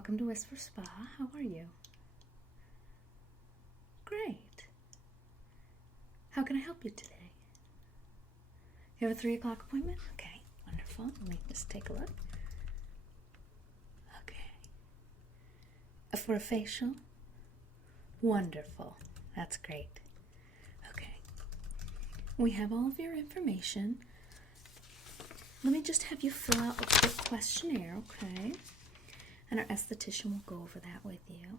Welcome to Whisper Spa. How are you? Great. How can I help you today? You have a 3 o'clock appointment? Okay, wonderful. Let me just take a look. Okay. For a facial? Wonderful. That's great. Okay. We have all of your information. Let me just have you fill out a quick questionnaire, okay? And our esthetician will go over that with you.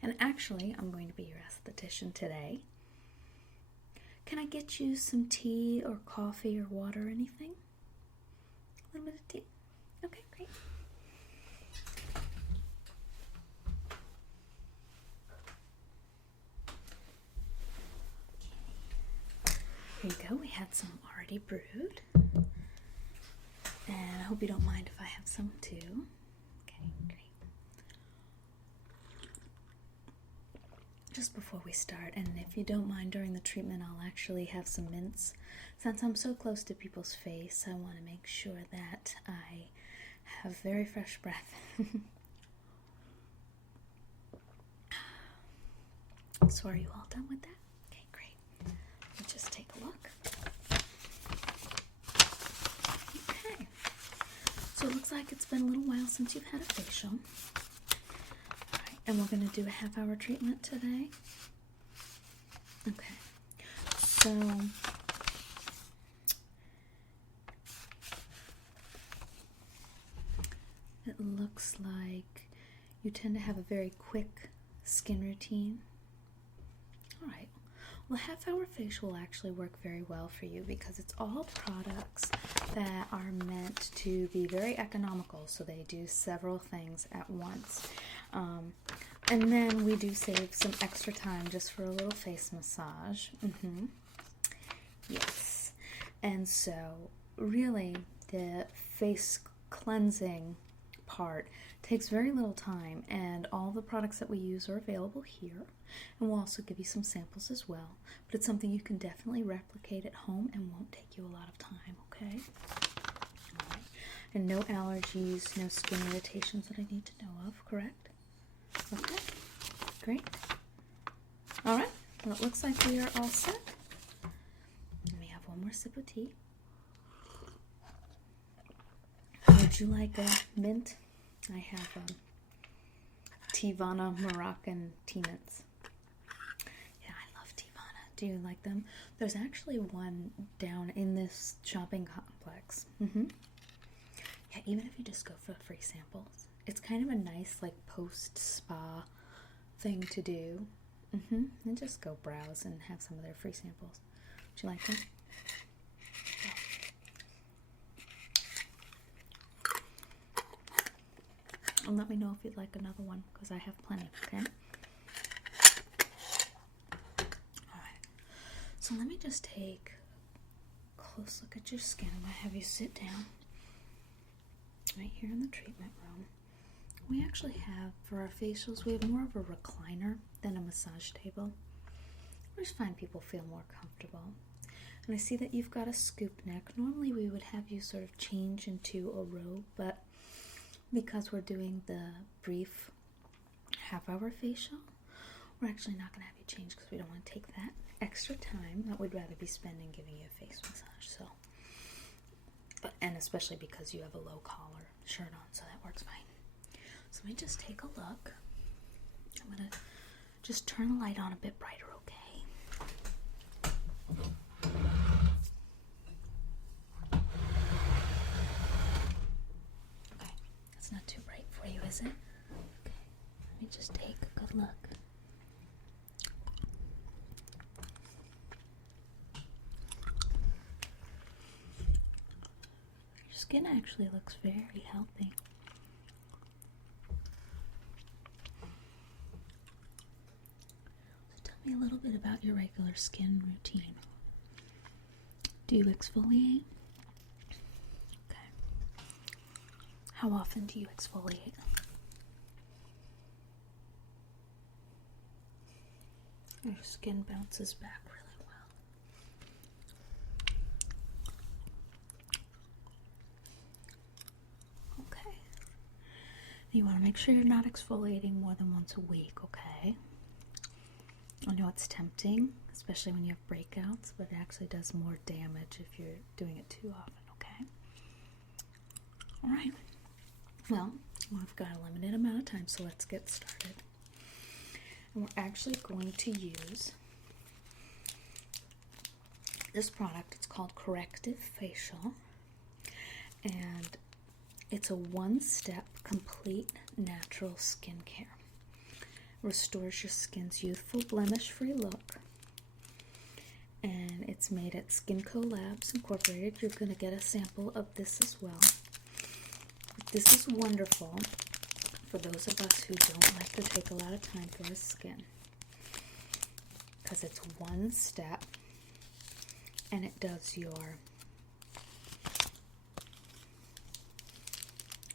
And actually, I'm going to be your esthetician today. Can I get you some tea or coffee or water or anything? A little bit of tea? Okay, great. Here you go. We had some already brewed. And I hope you don't mind if I have some too. Okay, great. Just before we start, and if you don't mind during the treatment, I'll actually have some mints. Since I'm so close to people's face, I want to make sure that I have very fresh breath. So are you all done with that? Okay, great. Let's just take a look. Okay. So it looks like it's been a little while since you've had a facial. And we're going to do a half-hour treatment today. Okay. So, it looks like you tend to have a very quick skin routine. All right. Well, a half-hour facial will actually work very well for you because it's all products that are meant to be very economical, so they do several things at once. And then we do save some extra time just for a little face massage. Yes. And so, really, the face cleansing part takes very little time, and all the products that we use are available here. And we'll also give you some samples as well. But it's something you can definitely replicate at home and won't take you a lot of time, okay? All right. And no allergies, no skin irritations that I need to know of, correct? Okay, great. All right, well, it looks like we are all set. Let me have one more sip of tea. Would you like a mint? I have Tivana Moroccan tea mints. Yeah, I love Tivana. Do you like them? There's actually one down in this shopping complex. Yeah, even if you just go for free samples. It's kind of a nice, like, post-spa thing to do. And just go browse and have some of their free samples. Would you like them? Yeah. And let me know if you'd like another one, because I have plenty, okay? Alright. So let me just take a close look at your skin. I'm going to have you sit down right here in the treatment room. We actually have, for our facials, we have more of a recliner than a massage table. I just find people feel more comfortable. And I see that you've got a scoop neck. Normally we would have you sort of change into a robe, but because we're doing the brief half-hour facial, we're actually not going to have you change because we don't want to take that extra time that we'd rather be spending giving you a face massage. So, and especially because you have a low collar shirt on, so that works fine. So let me just take a look. I'm going to just turn the light on a bit brighter, okay? Okay, that's not too bright for you, is it? Okay, let me just take a good look. Your skin actually looks very healthy. Me a little bit about your regular skin routine. Do you exfoliate? Okay. How often do you exfoliate? Your skin bounces back really well. Okay. You want to make sure you're not exfoliating more than once a week, okay? I know it's tempting, especially when you have breakouts, but it actually does more damage if you're doing it too often, okay? Alright. Well, we've got a limited amount of time, so let's get started. And we're actually going to use this product. It's called Corrective Facial, and it's a one-step complete natural skincare. Restores your skin's youthful blemish-free look, and it's made at Skinco Labs Incorporated. You're going to get a sample of this as well. This is wonderful for those of us who don't like to take a lot of time for our skin, because it's one step and it does your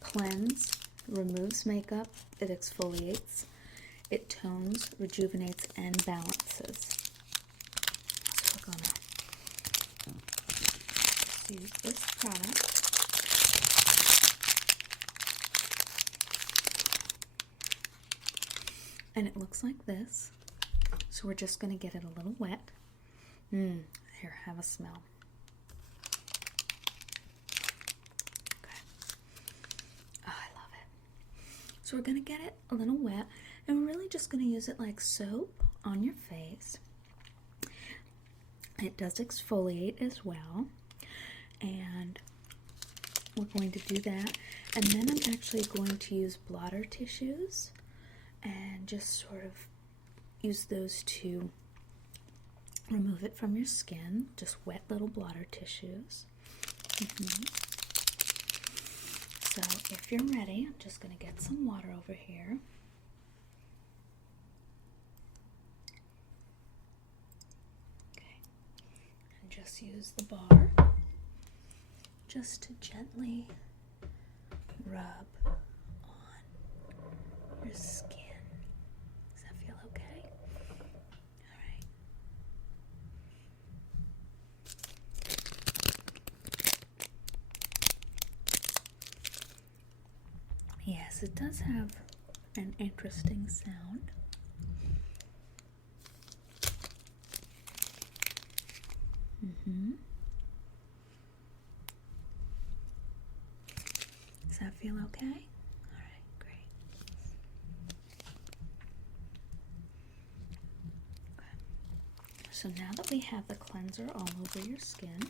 cleanse, removes makeup, it exfoliates, it tones, rejuvenates, and balances. So we're gonna just use this product. And it looks like this. So we're just gonna get it a little wet. Here, have a smell. So we're going to get it a little wet, and we're really just going to use it like soap on your face. It does exfoliate as well, and we're going to do that. And then I'm actually going to use blotter tissues and just sort of use those to remove it from your skin. Just wet little blotter tissues. So if you're ready, I'm just going to get some water over here. Okay. And just use the bar just to gently rub on your skin. Does that feel okay? All right. Yes, it does have an interesting sound. Does that feel okay? All right, great. Okay. So now that we have the cleanser all over your skin,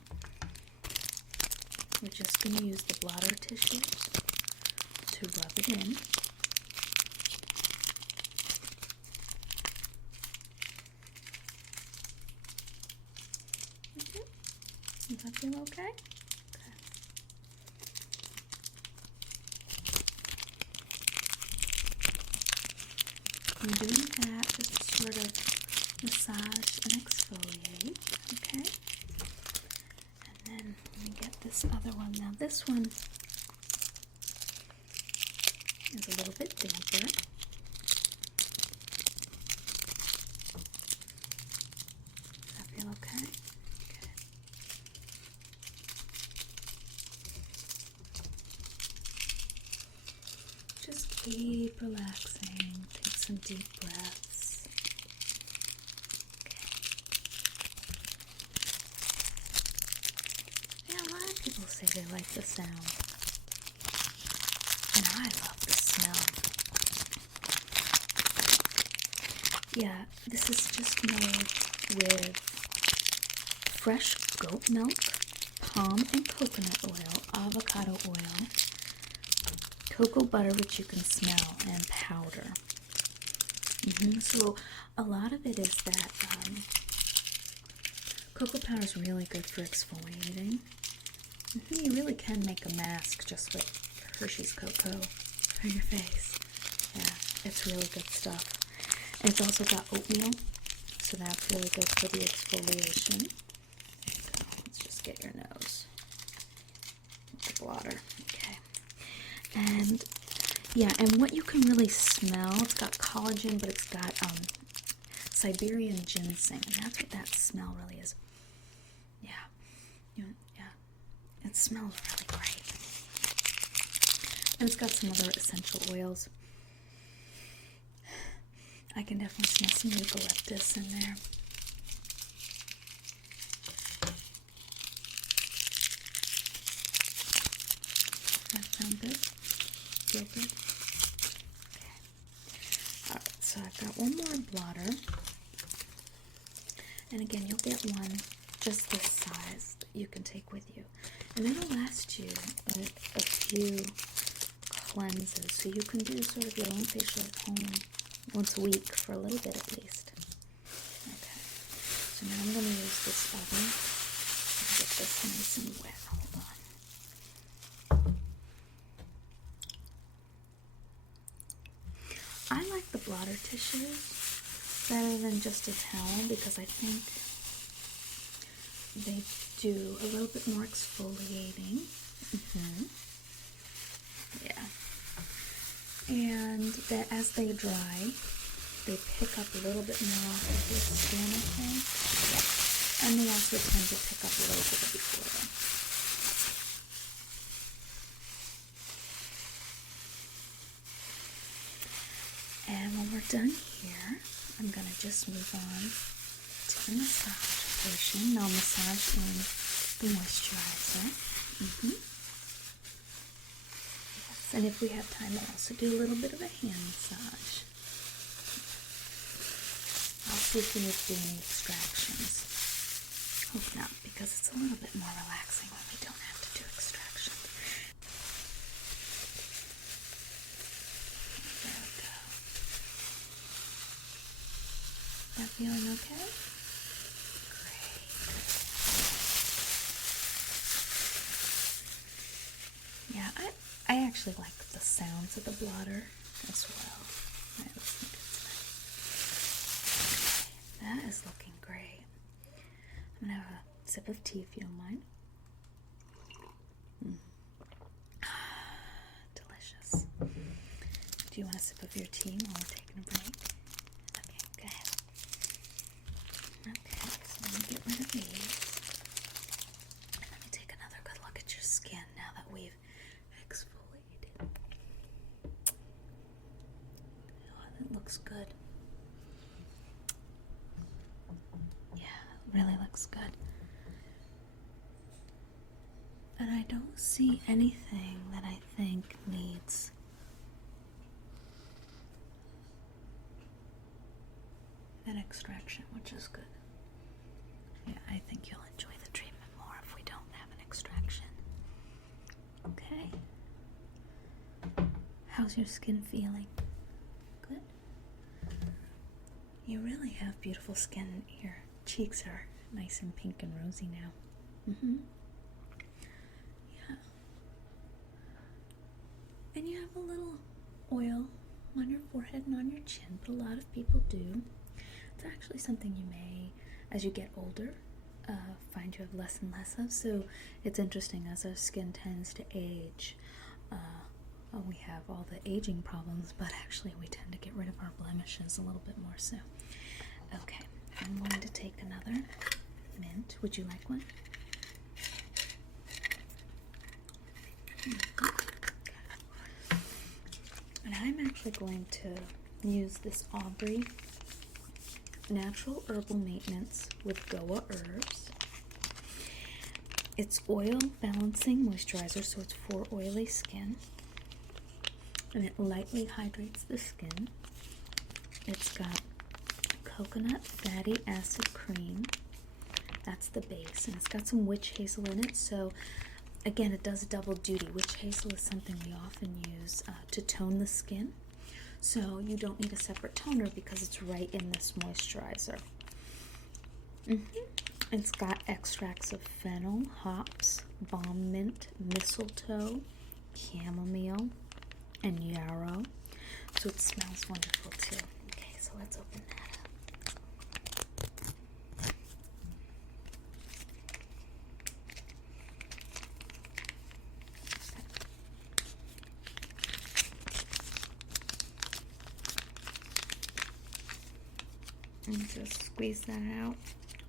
we're just going to use the blotter tissues to rub it in. Does that feel okay? Okay. And doing that, just sort of massage and exfoliate, okay? And then let me get this other one. Now this one is a little bit damper. Does that feel okay? Okay. Just keep relaxing. Take some deep breaths. Okay. Yeah, a lot of people say they like the sound. And I love the smell. Yeah, this is just made with fresh goat milk, palm and coconut oil, avocado oil, cocoa butter, which you can smell, and powder. So a lot of it is that cocoa powder is really good for exfoliating. You really can make a mask just with Hershey's cocoa for your face. Yeah, it's really good stuff. And it's also got oatmeal, so that's really good for the exfoliation. So let's just get your nose with the blotter. Okay. And yeah, and what you can really smell, it's got collagen, but it's got Siberian ginseng, and that's what that smell really is. Yeah, it smells really great. And it's got some other essential oils. I can definitely smell some eucalyptus in there. That sound good? Feel good? Okay. Alright, so I've got one more blotter. And again, you'll get one just this size that you can take with you. And it'll last you a few cleanses. So you can do sort of your own facial at home once a week for a little bit at least. Okay. So now I'm going to use this oven to get this nice and wet. Hold on. I like the blotter tissues better than just a towel because I think they do a little bit more exfoliating. Yeah. And that as they dry, they pick up a little bit more off of your skin, I think. Yeah. And they also tend to pick up a little bit of the oil. And when we're done here, I'm going to just move on to the massage portion. I'll massage in the moisturizer. Yes, and if we have time, I'll also do a little bit of a hand massage. I'll see if we need to do any extractions. Hope not, because it's a little bit more relaxing when we don't have to do extractions. There we go. That feeling okay? Great. Yeah, I actually like the sounds of the blotter as well. I always think it's nice. Okay, that is looking great. I'm going to have a sip of tea if you don't mind. Delicious. Do you want a sip of your tea while we're taking a break? Okay, go ahead. Okay, so let me get rid of these. And let me take another good look at your skin now that we've exfoliated. Oh, that looks good. Yeah, it really looks good. And I don't see anything that I think needs an extraction, which is good. Yeah, I think you'll enjoy the treatment more if we don't have an extraction. Okay. How's your skin feeling? Good? You really have beautiful skin. Your cheeks are nice and pink and rosy now. Yeah. And you have a little oil on your forehead and on your chin, but a lot of people do. It's actually something you may, as you get older, find you have less and less of. So it's interesting, as our skin tends to age, we have all the aging problems, but actually we tend to get rid of our blemishes a little bit more so. Okay, I'm going to take another mint. Would you like one? And I'm actually going to use this Aubrey Natural Herbal Maintenance with Goa Herbs. It's oil balancing moisturizer, so it's for oily skin. And it lightly hydrates the skin. It's got coconut fatty acid cream. That's the base. And it's got some witch hazel in it. So again, it does double duty. Witch hazel is something we often use to tone the skin. So you don't need a separate toner because it's right in this moisturizer. It's got extracts of fennel, hops, balm mint, mistletoe, chamomile, and yarrow. So it smells wonderful too. Okay, so let's open that up. And just squeeze that out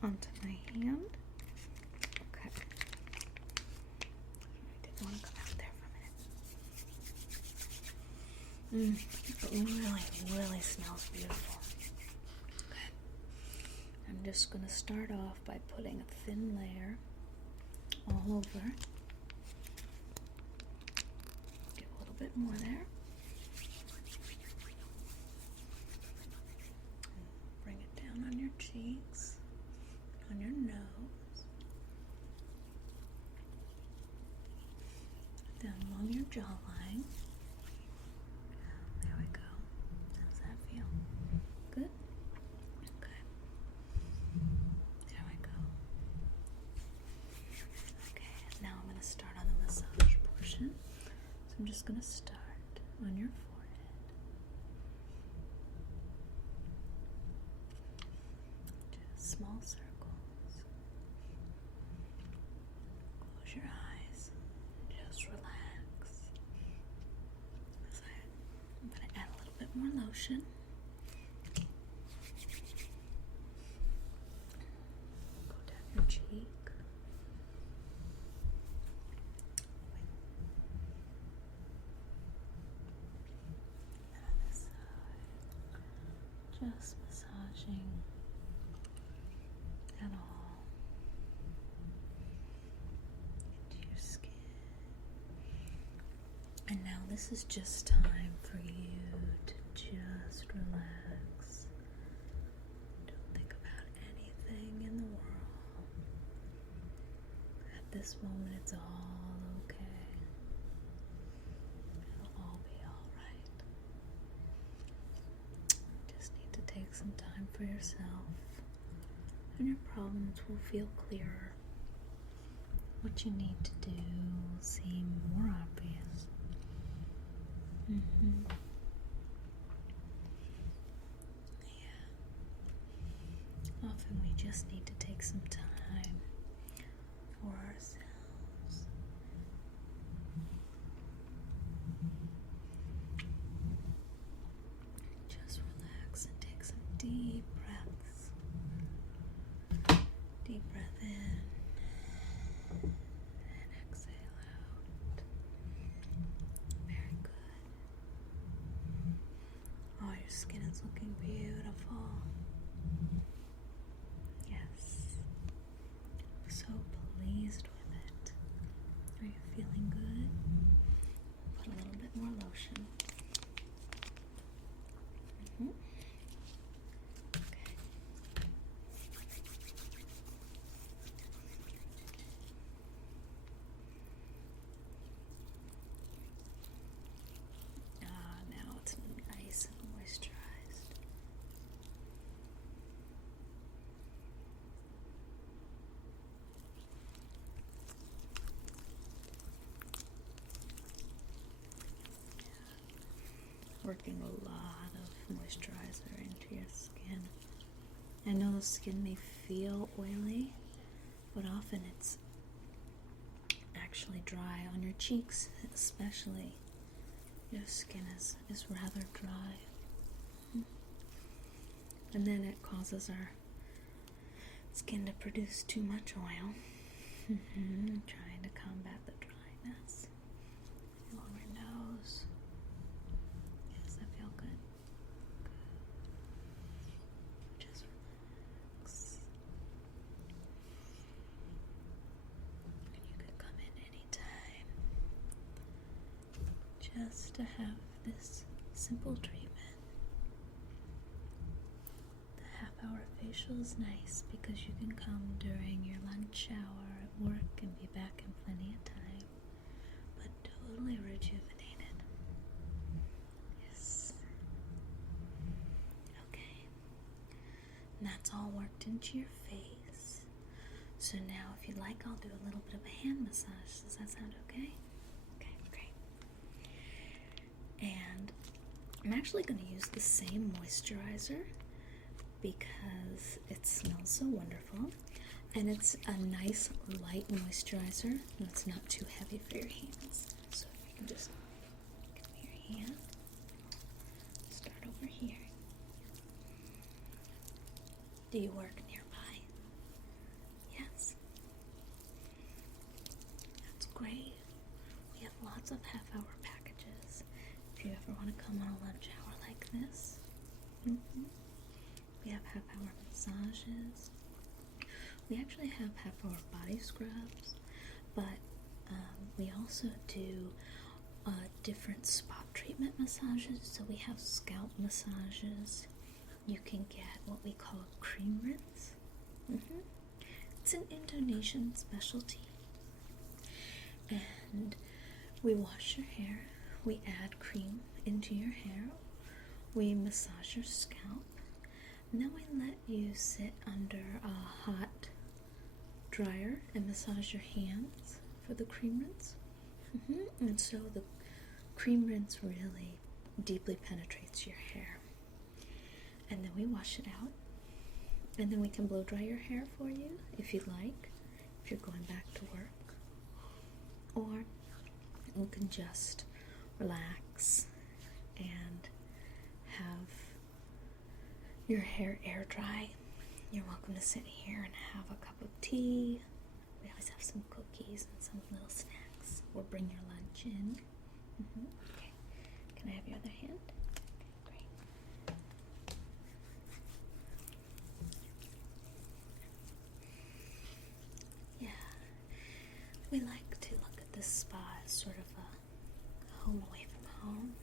onto my hand. Okay. I didn't want to come out there for a minute. It really, really smells beautiful. Okay. I'm just going to start off by putting a thin layer all over. Get a little bit more there. Bring it down on your cheeks, on your nose, down along your jawline. There we go. How's that feel? Good? Okay. There we go. Okay, now I'm going to start on the massage portion. So I'm just going to start on your forehead. Just small circles. Close your eyes. Just relax. I'm going to add a little bit more lotion. Go down your cheek. And on this side. Just massaging at all into your skin. And now this is just time for you to just relax. Don't think about anything in the world. At this moment, it's all okay. It'll all be alright. Just need to take some time for yourself, and your problems will feel clearer. What you need to do will seem more obvious. Yeah. Often we just need to take some time for ourselves. Just relax and take some deep breaths. Deep breath in and exhale out. Very good. Oh, your skin is looking beautiful. Yes. So pleased with it. Are you feeling good? Put a little bit more lotion. Okay. Now it's nice and moisturized. Working a lot of moisturizer into your skin. I know the skin may feel oily, but often it's actually dry on your cheeks, especially. Your skin is rather dry. And then it causes our skin to produce too much oil. Trying to combat the dryness. Along your nose. Yes, I feel good. Just relax. And you can come in anytime. Just to have this simple treatment. The half-hour facial is nice because you can come during your lunch hour at work and be back in plenty of time, but totally rejuvenated. Yes. Okay. And that's all worked into your face. So now, if you'd like, I'll do a little bit of a hand massage. Does that sound okay? Okay, great. And I'm actually going to use the same moisturizer because it smells so wonderful. And it's a nice light moisturizer, and it's not too heavy for your hands. So if you can just give me your hand. Start over here. Do you work nearby? Yes. That's great. We have lots of half-hour packages. If you ever ever want to come on a lunch hour like this. We have half-hour massages. We actually have half-hour body scrubs, but we also do different spot treatment massages. So we have scalp massages. You can get what we call a cream rinse. It's an Indonesian specialty. And we wash your hair, we add cream into your hair, we massage your scalp, and then we let you sit under a hot dryer and massage your hands for the cream rinse. And so the cream rinse really deeply penetrates your hair. And then we wash it out, and then we can blow dry your hair for you if you'd like, if you're going back to work. Or you can just relax and have your hair air dry. You're welcome to sit here and have a cup of tea. We always have some cookies and some little snacks. We'll bring your lunch in. Okay. Can I have your other hand? Great. Yeah. We like to look at this spa as sort of a home away from home.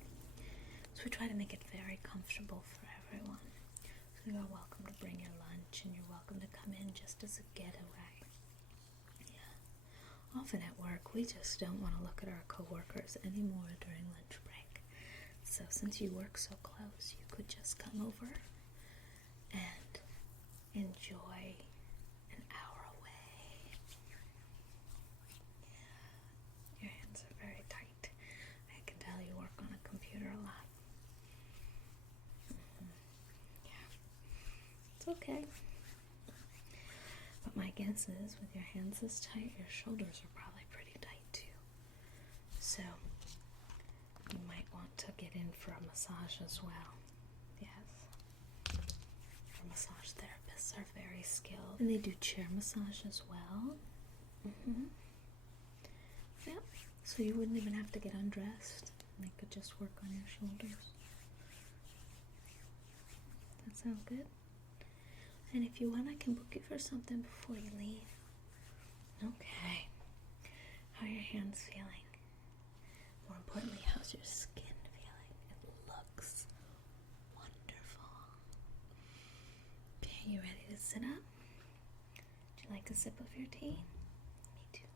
So we try to make it very comfortable for everyone. So you're welcome to bring your lunch, and you're welcome to come in just as a getaway. Yeah. Often at work, we just don't want to look at our coworkers anymore during lunch break. So since you work so close, you could just come over and enjoy an hour away. Yeah. Your hands are very tight. I can tell you work on a computer a lot. It's okay. But my guess is with your hands this tight, your shoulders are probably pretty tight too. So you might want to get in for a massage as well. Yes. Our massage therapists are very skilled. And they do chair massage as well. Yep. So you wouldn't even have to get undressed. They could just work on your shoulders. That sound good? And if you want, I can book you for something before you leave. Okay. How are your hands feeling? More importantly, how's your skin feeling? It looks wonderful. Okay, you ready to sit up? Would you like a sip of your tea? Me too.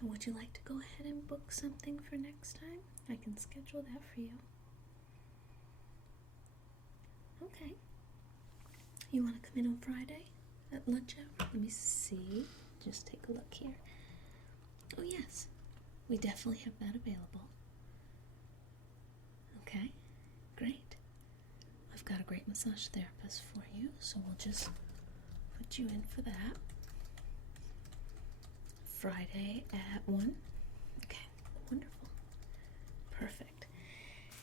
And would you like to go ahead and book something for next time? I can schedule that for you. Okay. You want to come in on Friday at lunch hour? Let me see. Just take a look here. Oh, yes. We definitely have that available. Okay. Great. I've got a great massage therapist for you, so we'll just put you in for that. Friday at 1. Okay. Wonderful. Perfect.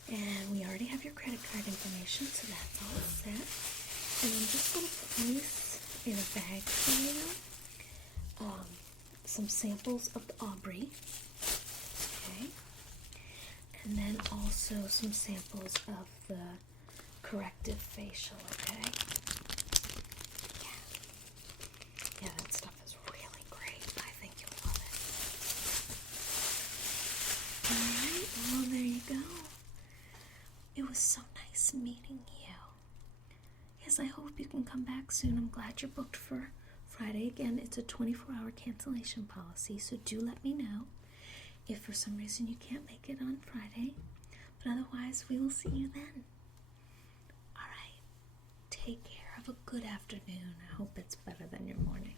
And we already have your credit card information, so that's all set. And I'm just going to place in a bag for you some samples of the Aubrey. Okay. And then also some samples of the corrective facial, okay? Yeah, that stuff is really great. I think you'll love it. Alright, well, there you go. It was so nice meeting you. Yes, I hope you can come back soon. I'm glad you're booked for Friday. Again, it's a 24-hour cancellation policy, so do let me know if for some reason you can't make it on Friday. But otherwise, we will see you then. Alright, take care. Have a good afternoon. I hope it's better than your morning.